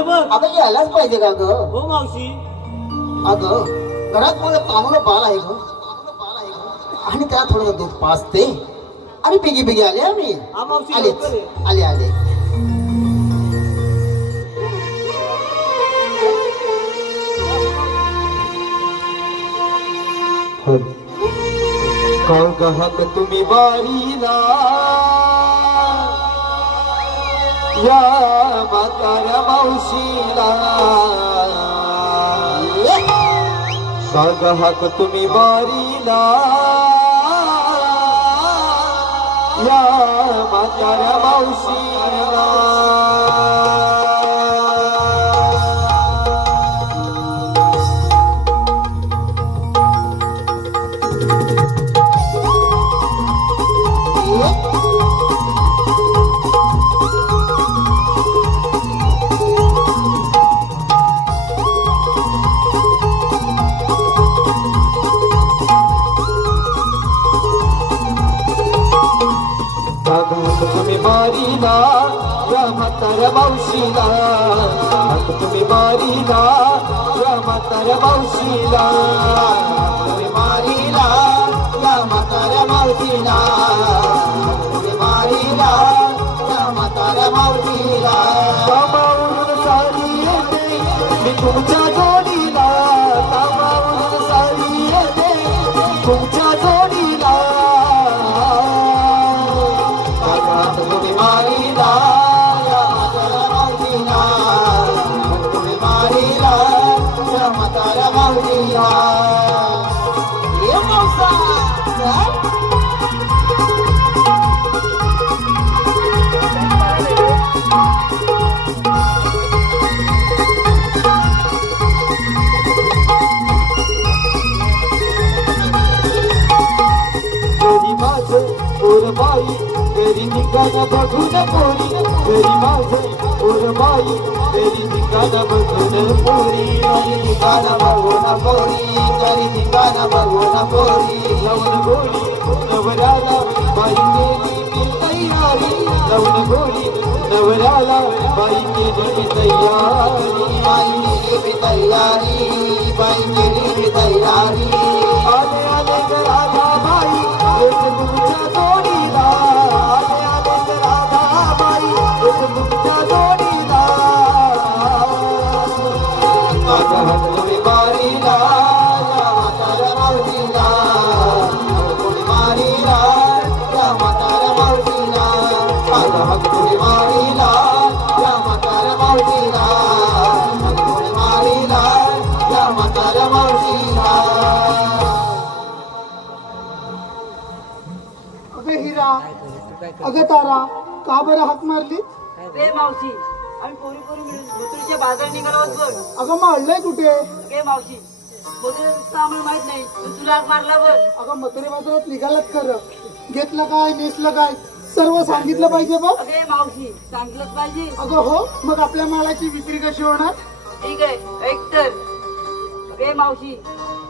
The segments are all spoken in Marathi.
अगं यायलाच पाहिजे का ग? हो मावशी. अगं घरात मला तांबूळ बाल आहे ग, आणि त्यात थोडं दूध पाजते आणि पिगी पिगी आले आम्ही. हा मावशी, आले लवकर ये. आले आले. कळगहात तुम्ही बारीला या म्हाताऱ्या मावशीला, कळगहात तुम्ही बारीला या म्हाताऱ्या मावशीला. तुम्ही मारीला या म्हाताऱ्या मावशीला, तुम्ही मारीला या म्हाताऱ्या मावशीला, तुम्ही मारीला या म्हाताऱ्या मावशीला, तुम्ही मारीला या म्हाताऱ्या मावशीला. कामावरून सारी येते मी तुमच्या जोडीला, कामावरून सारी येते तुमच्या जोडीला. तुम्ही मारीला या म्हाताऱ्या मावशीला, तुम्ही मारीला या म्हाताऱ्या मावशीला. ये मावसा घरी माझं पोरबाई घरी निघाला बघून पोरी, घरी माझं पोरबाई घरी निघाला बघून पोरी, ठिकाणा बघून पोरी, तरी ठिकाणा बघून पोरी. लवण गोळी नवऱ्याला बाई केली मी तयारी, लवण गोळी नवऱ्याला बाई केली मी तयारी. बाई केली मी तयारी, बाई केली मी तयारी. आले आले ग राधा बाई एक तुमच्या जोडीला, आले आले ग राधा बाई एक तुमच्या जोडीला. माझा हात तुम्ही मारीला या म्हाताऱ्या मावशीला, तुम्ही मारीला या म्हाताऱ्या मावशीला. माझा हात तुम्ही मारीला या म्हाताऱ्या मावशीला, तुम्ही मारीला या म्हाताऱ्या मावशीला. अगं हिरा, अगं तारा, का बरं हाक मारली? ए मावशी, आम्ही पोरी पोरी मिळून भुतुरीच्या बाजार निघालो आहोत बघ. अगं मारलंय कुठे? ए मावशी, भुतुरीचं आम्हाला माहित नाही, तू तुला हाक मारला बघ. अगं मथुरे बाजारात निघालात खरं, घेतलं काय नेसलं काय सर्व सांगितलं पाहिजे बघ. अगे मावशी, सांगितलंच पाहिजे. अगं हो, मग आपल्या मालाची विक्री कशी होणार? ठीक आहे, ऐक तर. अगे मावशी,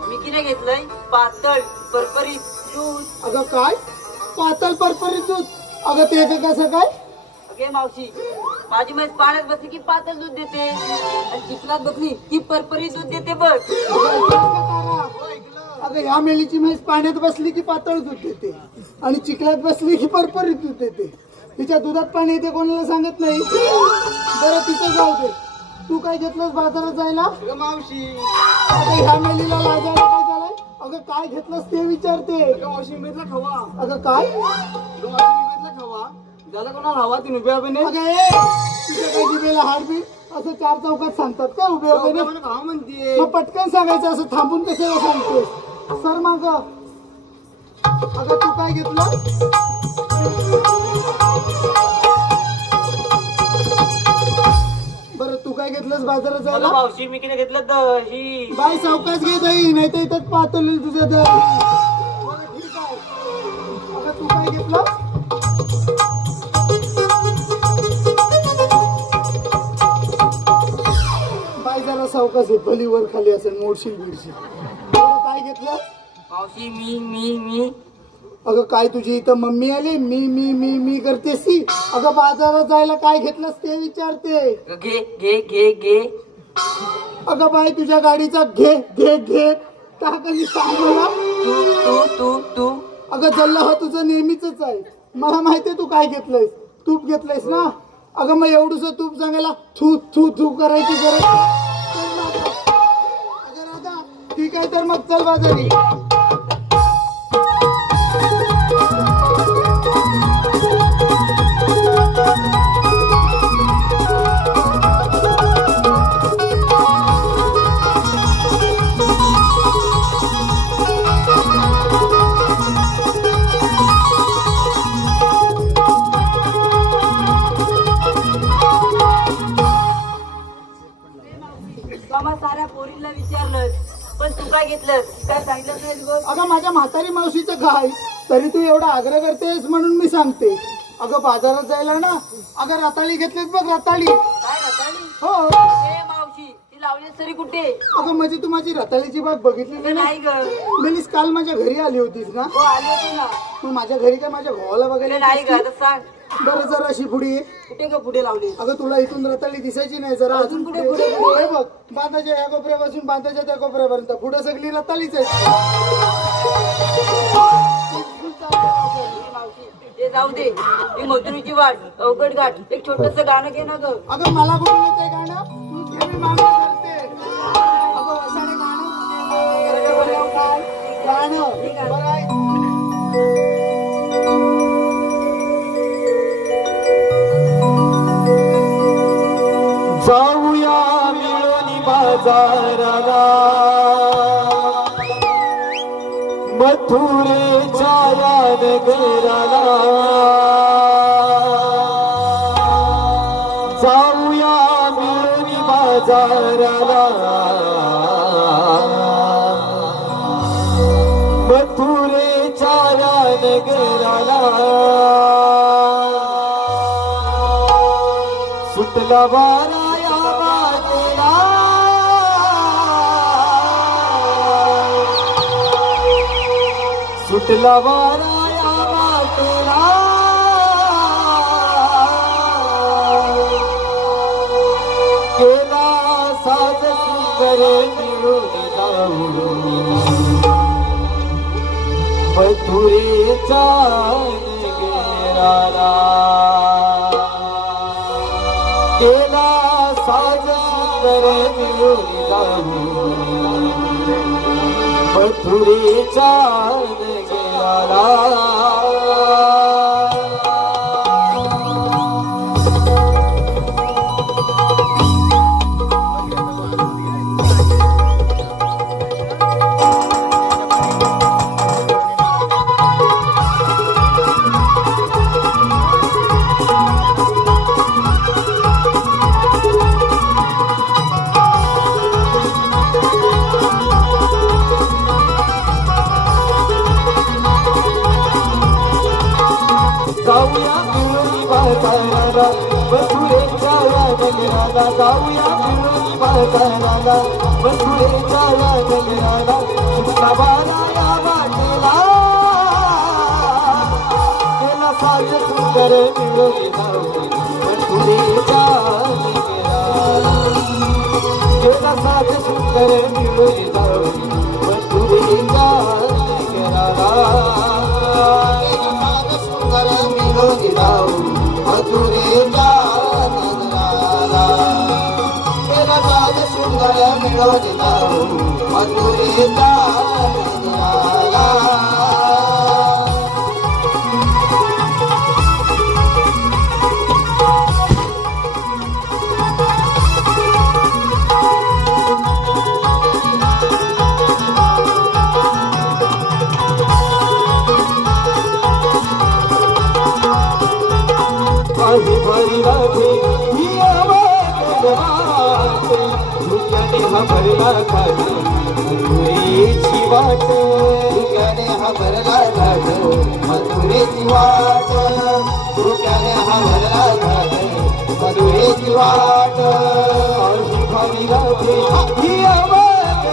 मी किने घेतलंय पातळ परपरीत दूध. अगं काय पातळ परपरीत दूध? अगं ते कसं काय? अगे मावशी, माझी म्हैस पाण्यात बसली की पातळ दूध देते, आणि चिखलात बसली की परपरीत दूध देते बघ. अगं ऐकलंस का तारा? अगं ह्या मेलीची म्हैस पाण्यात बसली की पातळ दूध देते, आणि चिखलात बसली की परपरीत दूध देते. तिच्या दुधात पाणी येते कोणाला सांगत नाही. बरं तिचं जाऊ दे, तू काय घेतलंस बाजारात जायला? मावशी अगं ह्या मेलीला लाजायला काय झालंय? अगं काय घेतलंस ते विचारते. मावशी मिळतला खवा, अगं काय? मावशी मिळतला खवा ज्याला कोणाला हवा ती उभ्या उभ्याने अगं तुझ्या काही जिभेला हाडबीट असं चार चौकात सांगतात का उभे उभे? भाव म्हणते. मग पटकन सांगायचं, असं थांबून कशाला सांगतोस? सर माग. अगं तू काय घेतलं? बरं तू काय घेतलंस बाजारात जायला? अगं मावशी, मी किने घेतलं दही. बाय सावकाश घे दही, नाही तर इथंच पाहतो तुझं दही. बरं ठीक आहे. अगं तू काय घेतलं? बाय जरा सावकाश आहे, भली वर खाली असेल, मोडशील बिडशील. बरं काय घेतलं? मावशी, मी अगं काय तुझी इथं मम्मी आली मी करतेस ती. अगं बाजारात जायला काय घेतलंस ते विचारते. घे घे घे घे. अगं बाई तुझ्या गाडीचा घे घे घे का कधी सांग मला. तू अगं जल्ला हा तुझं नेहमीच आहे. मला माहितीये तू काय घेतलंयस. तूप घेतलंयस ना. अगं मग एवढंसं तूप सांगायला थू थू थू करायची गरज. अगं राधा ठीक आहे तर मग चल बाजारी. मामा साऱ्या पोरींना विचारलं पण तू काय घेतलं काय सांगितलं नाही बघ. अगं माझ्या म्हातारी मावशीचं काय तरी तू एवढा आग्रह करतेस म्हणून मी सांगते. अगं बाजारात जायला ना अगं रताळी घेतलीस बघ रताळी. काय रताळी? हो ए मावशी ती लावली तरी कुठे? अगं म्हणजे तू माझी रताळीची बाग बघितली नाही ग. मेलीस काल माझ्या घरी आली होतीस ना. हो आली होती ना. मग माझ्या घरी काय माझ्या भावाला बघायला नाही ग. येतेस आता सांग की? बरं जरा अशी पुढे ये. कुठे ग पुढे लावली? अगं तुला इथून रताळी दिसायची नाही जरा अजून पुढे हे बघ बांधाच्या ह्या कोपऱ्यापासून बांधाच्या त्या कोपऱ्यापर्यंत पुढे सगळी रताळीच आहे. ते जाऊ दे. ही मजुरीची वाट अवघड घाट एक छोटस गाणं घे ना ग. अगं मला कुठून येते गाणं. तू घे मी मागणी करते. अगं वसाडे गाणं बरं आहे. जाऊया मिळून बाजाराला मथुरेच्या या नगराला. जाऊया मिळून बाजाराला मथुरेच्या या नगराला. सुटला वारा या वाटेला सुटला वारा या वाटेला. केला साज सुंदर मिळून जाऊ मथुरेच्या नगराला. केला साज सुंदर मिळून जाऊ मथुरेच्या नगराला. जाऊया मिळून बाजाराला मथुरेच्या या नगराला. जाऊया मिळून बाजाराला मथुरेच्या या नगराला. सुटला वारा या वाटेला केला साज सुंदर मिळून जाऊ मथुरेच्या नगराला. केला साज सुंदर मिळून जाऊ मथुरेच्या नगराला. मिळून जाऊ मथुरेच्या नगराला. केला साज सुंदर मिळून जाऊ मथुरेच्या नगराला. माझी भरी राधे ही आवाज धुक्याने हा भरला घाट मथुरेची वाट. धुक्याने हा भरला घाट मथुरेची वाट. धुक्याने हा भरला घाट मथुरेची वाट. माझी भरी राधे ही आवाज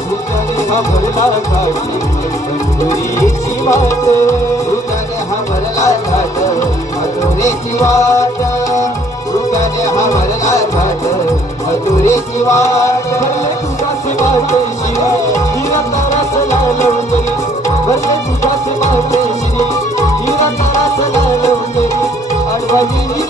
धुक्याने हा भरला घाट मधुरेची वाट रुगाने हा भरला घाट मधुरेची वाट रुगाने हा भरला घाट मधुरेची वाट भरले तुझाचे वाटे श्री हिरा तारास लालवंदरी भरले तुझाचे वाटे श्री हिरा तारास लालवंदरी आडवा गेली